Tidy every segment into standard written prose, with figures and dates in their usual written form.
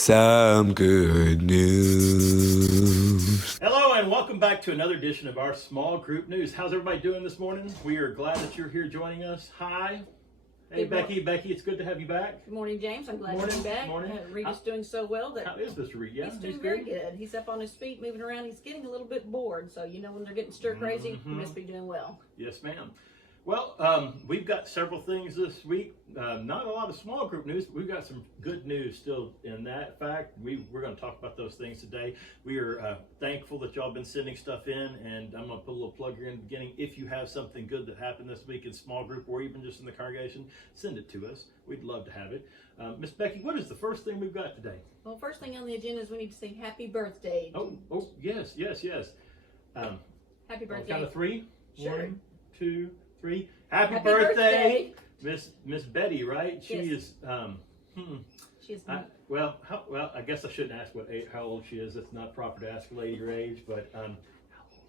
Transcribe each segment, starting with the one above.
some good news. Hello and welcome back to another edition of our small group news. How's everybody doing this morning? We are glad that you're here joining us. Hi. Hey, Becky, it's good to have you back. Good morning, James. I'm glad to be back. Reed is doing so well that how is Mr. Reed? Yeah, he's doing very good. He's up on his feet, moving around. He's getting a little bit bored, so you know when they're getting stir crazy, he must be doing well. Yes, ma'am. Well, we've got several things this week. Not a lot of small group news, but we've got some good news still in that fact. We're going to talk about those things today. We are thankful that y'all been sending stuff in, and I'm going to put a little plug here in the beginning. If you have something good that happened this week in small group or even just in the congregation, send it to us. We'd love to have it. Miss Becky, what is the first thing we've got today? Well, first thing on the agenda is we need to say happy birthday. Oh, yes. Happy birthday. Count of three. Sure. 1, 2, 3. Happy birthday, Miss Betty, right? She is. She is. Well, I guess I shouldn't ask how old she is. It's not proper to ask a lady your age, but how old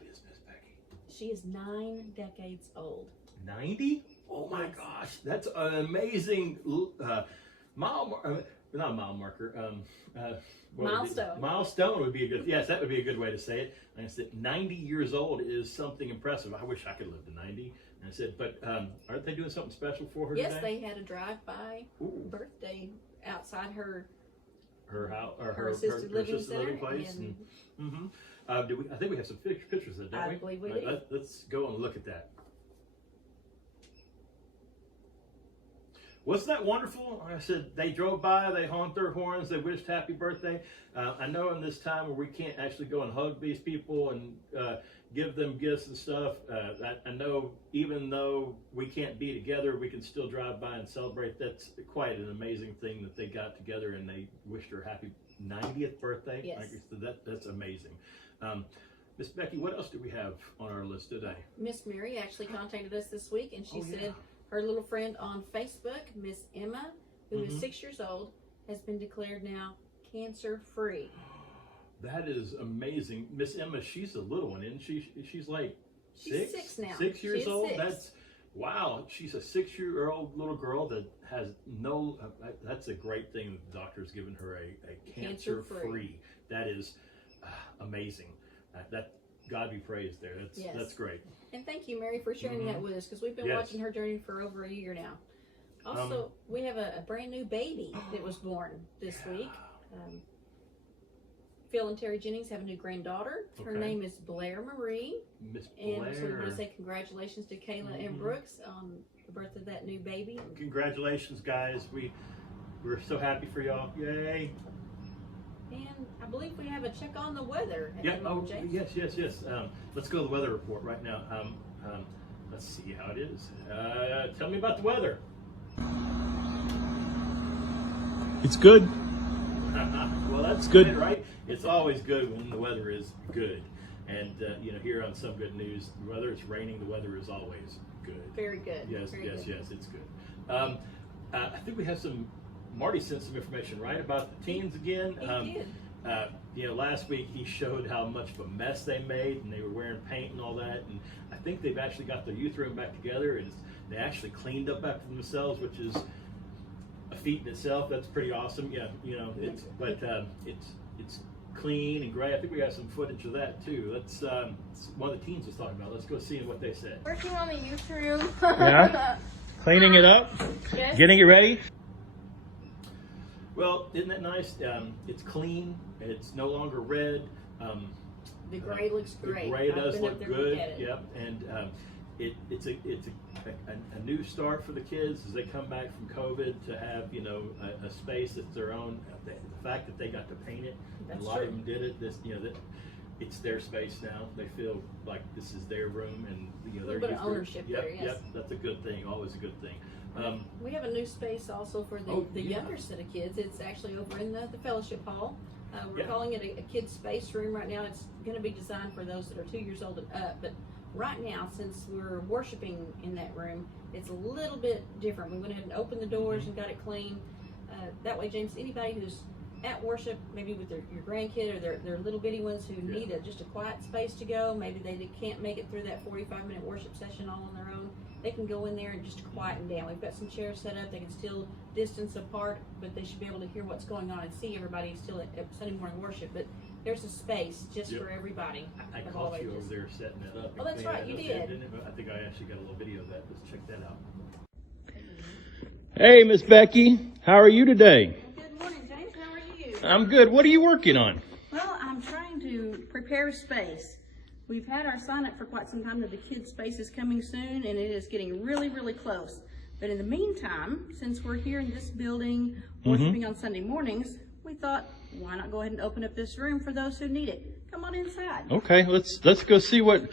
is Miss Becky? She is 9 decades old. 90? Oh my gosh, that's an amazing milestone. Milestone would be a good. Yes, that would be a good way to say it. Like I said, 90 years old is something impressive. I wish I could live to 90. And I said, but aren't they doing something special for her today? Yes, they had a drive-by birthday outside her house or her assisted living place. I think we have some pictures of that, don't we? I believe we do. Let's go and look at that. Wasn't that wonderful? Like I said, they drove by, they honked their horns, they wished happy birthday. I know in this time where we can't actually go and hug these people and give them gifts and stuff, I know even though we can't be together, we can still drive by and celebrate. That's quite an amazing thing that they got together and they wished her happy 90th birthday. Yes. That's amazing. Miss Becky, what else do we have on our list today? Miss Mary actually contacted us this week, and she said her little friend on Facebook, Miss Emma, who is 6 years old, has been declared now cancer-free. That is amazing. Miss Emma, she's a little one, isn't she? She's like She's 6 now. 6 years old? 6. That's, wow. She's a 6-year-old little girl that has no, that's a great thing that the doctor's given her a cancer-free. That is amazing. That God be praised there. That's great. And thank you, Mary, for sharing that with us, because we've been watching her journey for over a year now. Also, we have a brand new baby that was born this week. Phil and Terry Jennings have a new granddaughter. Her name is Blair Marie. Miss Blair. And so we want to say congratulations to Kayla and Brooks on the birth of that new baby. Congratulations, guys. We're so happy for y'all. Yay. And I believe we have a check on the weather. Yes. Let's go to the weather report right now. Let's see how it is. Tell me about the weather. It's good. Well, that's good, right? It's always good when the weather is good. And, here on Some Good News, whether it's raining, the weather is always good. Very good. Yes, it's good. I think we have Marty sent some information, right, about the teens again. He did. Last week he showed how much of a mess they made, and they were wearing paint and all that. And I think they've actually got their youth room back together, and they actually cleaned up after themselves, which is a feat in itself. That's pretty awesome. Yeah, it's clean and great. I think we got some footage of that too. That's one of the teens was talking about. Let's go see what they said. Working on the youth room. Yeah, cleaning it up, getting it ready. Well, isn't that nice? It's clean. It's no longer red. The gray looks great. The gray does look good. Yep. And it's a new start for the kids as they come back from COVID to have a space that's their own. The fact that they got to paint it, and a lot of them did it. It's their space now. They feel like this is their room, and a little bit of ownership there. Yes. Yep, that's a good thing. Always a good thing. We have a new space also for the younger set of kids. It's actually over in the fellowship hall. We're calling it a kids space room right now. It's going to be designed for those that are 2 years old and up. But right now, since we're worshiping in that room, it's a little bit different. We went ahead and opened the doors and got it clean. That way, James, anybody who's at worship, maybe with your grandkid or their little bitty ones who need just a quiet space to go, maybe they can't make it through that 45-minute worship session all on their own, they can go in there and just quieten down. We've got some chairs set up. They can still distance apart, but they should be able to hear what's going on and see everybody still at Sunday morning worship. But there's a space just for everybody. I of all caught you ages. over there setting that up. Oh, that's right, you did. Didn't it? I think I actually got a little video of that. Let's check that out. Hey, Miss Becky, how are you today? Good morning, James. How are you? I'm good. What are you working on? Well, I'm trying to prepare a space. We've had our sign up for quite some time that the kids' space is coming soon, and it is getting really, really close. But in the meantime, since we're here in this building worshiping on Sunday mornings, we thought, why not go ahead and open up this room for those who need it? Come on inside. Okay, let's go see what.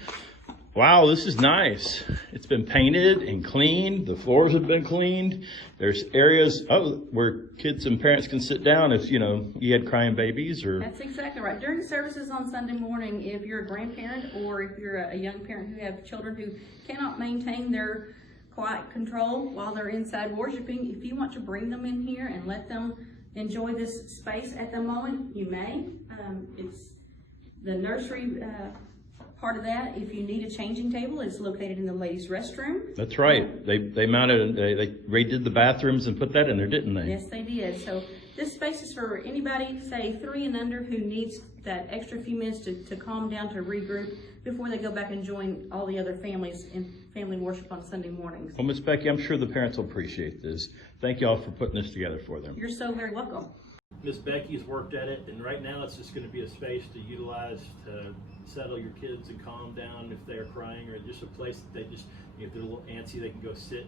Wow, this is nice. It's been painted and cleaned. The floors have been cleaned. There's areas where kids and parents can sit down if you had crying babies or. That's exactly right. During services on Sunday morning, if you're a grandparent or if you're a young parent who have children who cannot maintain their quiet control while they're inside worshiping, if you want to bring them in here and let them enjoy this space at the moment, you may. It's the nursery part of that. If you need a changing table, it's located in the ladies' restroom. That's right. They mounted. They redid the bathrooms and put that in there, didn't they? Yes, they did. So this space is for anybody, say 3 and under, who needs that extra few minutes to calm down, to regroup before they go back and join all the other families in family worship on Sunday mornings. Well, Miss Becky, I'm sure the parents will appreciate this. Thank you all for putting this together for them. You're so very welcome. Miss Becky's worked at it, and right now it's just going to be a space to utilize to settle your kids and calm down if they're crying, or just a place that they just, if they're a little antsy, they can go sit,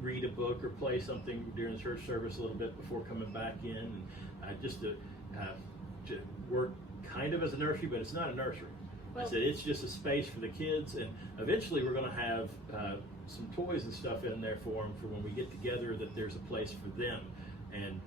read a book or play something during the church service a little bit before coming back in, and just to work kind of as a nursery, but it's not a nursery. I said it's just a space for the kids, and eventually we're going to have some toys and stuff in there for them for when we get together, that there's a place for them, and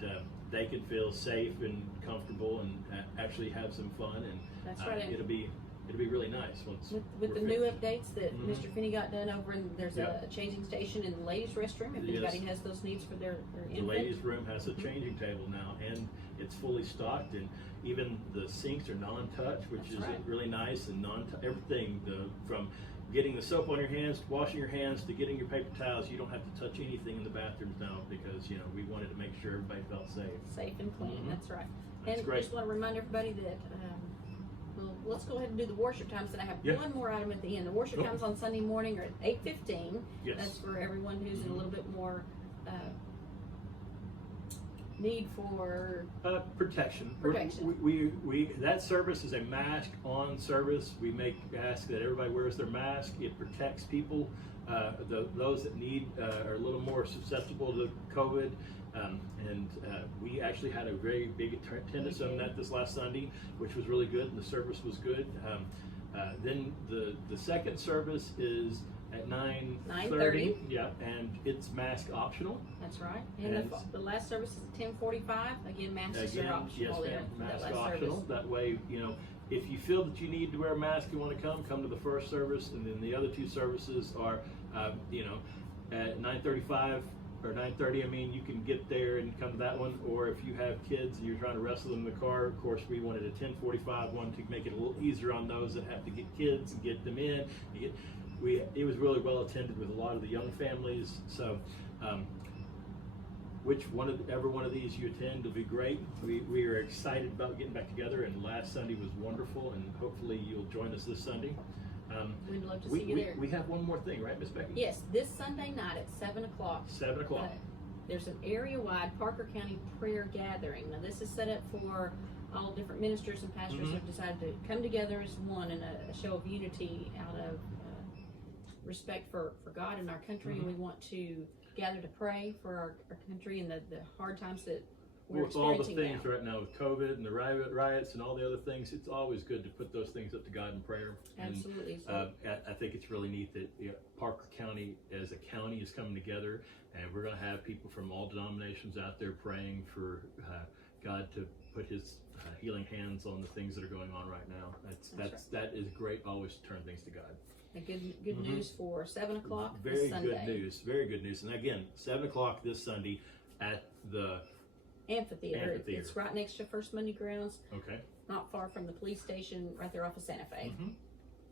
they can feel safe and comfortable and actually have some fun, and That's right. it'll be really nice once With the we're new finished. updates that Mr. Finney got done over in, there's a changing station in the ladies' restroom if anybody has those needs for their The infant. ladies' room has a changing table now, and it's fully stocked, and even the sinks are non-touch, which That's is right. really nice, and everything from getting the soap on your hands, to washing your hands, to getting your paper towels. You don't have to touch anything in the bathrooms now, because we wanted to make sure everybody felt safe. Safe and clean, that's right. That's And great. just want to remind everybody that, well, let's go ahead and do the worship times, and I have one more item at the end. The worship Cool. times on Sunday morning are at 8:15. Yes. That's for everyone who's in a little bit more need for Protection. Protection. We that service is a mask on service. We ask that everybody wears their mask. It protects people. Those that need are a little more susceptible to COVID. And we actually had a very big attendance on that this last Sunday, which was really good, and the service was good. Then the second service is at 9:30. Yeah, and it's mask optional. That's right. And the last service is at 10:45. Again, masks Again, are optional yes, there. ma'am, for that mask last optional. service. That way, if you feel that you need to wear a mask, you want to come to the first service, and then the other two services are, at 9:35 or 9:30. I mean, you can get there and come to that one. Or if you have kids and you're trying to wrestle them in the car, of course, we wanted a 10:45 one to make it a little easier on those that have to get kids and get them in. It was really well attended with a lot of the young families. So, every one of these you attend will be great. We are excited about getting back together, and last Sunday was wonderful, and hopefully you'll join us this Sunday. We'd love to see you there. We have one more thing, right, Miss Becky? Yes, this Sunday night at 7 o'clock. 7 o'clock. There's an area-wide Parker County prayer gathering. Now, this is set up for all different ministers and pastors who have decided to come together as one in a show of unity out of respect for God and our country. And we want to gather to pray for our country and the hard times that we're With all the experiencing things now. right now with COVID and the riots and all the other things, it's always good to put those things up to God in prayer. Absolutely. And, I think it's really neat that Parker County as a county is coming together, and we're going to have people from all denominations out there praying for God to put His healing hands on the things that are going on right now. That is great. Always turn things to God. And good news for 7 o'clock Very this Sunday. good news. Very good news. And again, 7 o'clock this Sunday at the Amphitheater. It's right next to First Monday Grounds, Okay. not far from the police station, right there off of Santa Fe.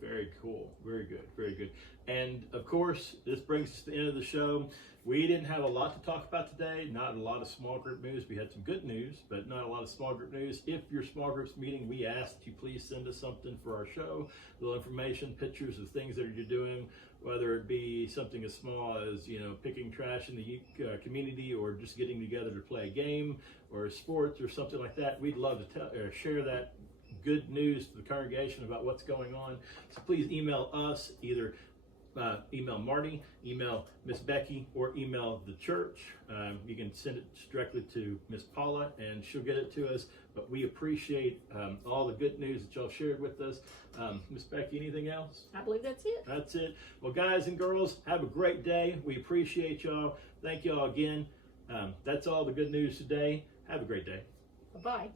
Very cool. Very good. Very good. And of course, this brings us to the end of the show. We didn't have a lot to talk about today. Not a lot of small group news. We had some good news, but not a lot of small group news. If your small group's meeting, we ask that you please send us something for our show. A little information, pictures of things that you're doing, whether it be something as small as, picking trash in the community, or just getting together to play a game or sports or something like that. We'd love to share that good news to the congregation about what's going on. So please email us, either email Marty, email Miss Becky, or email the church. You can send it directly to Miss Paula and she'll get it to us. But we appreciate all the good news that y'all shared with us. Miss Becky, anything else? I believe that's it. That's it. Well, guys and girls, have a great day. We appreciate y'all. Thank y'all again. That's all the good news today. Have a great day. Bye-bye.